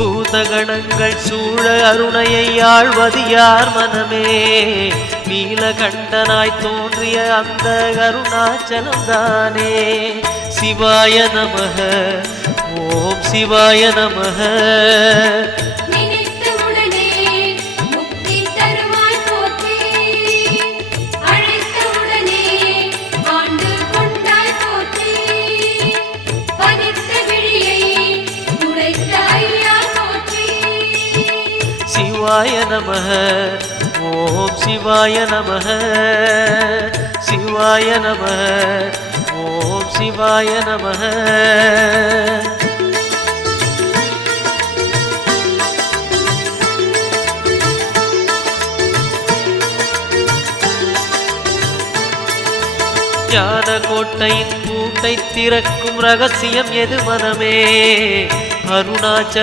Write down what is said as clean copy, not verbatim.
பூதகணங்கள் சூழ அருணையை ஆழ்வது யார் மனமே நீலகண்டனாய் தோன்றிய அந்த அருணாச்சலம்தானே சிவாய நமக ஓம் சிவாய நமக சிவாய நமக ஓம் சிவாய நமக சிவாய நமக ஓம் சிவாய நமக ஞான கோட்டையின் பூட்டை திறக்கும் ரகசியம் எது மனமே அருணாச்சல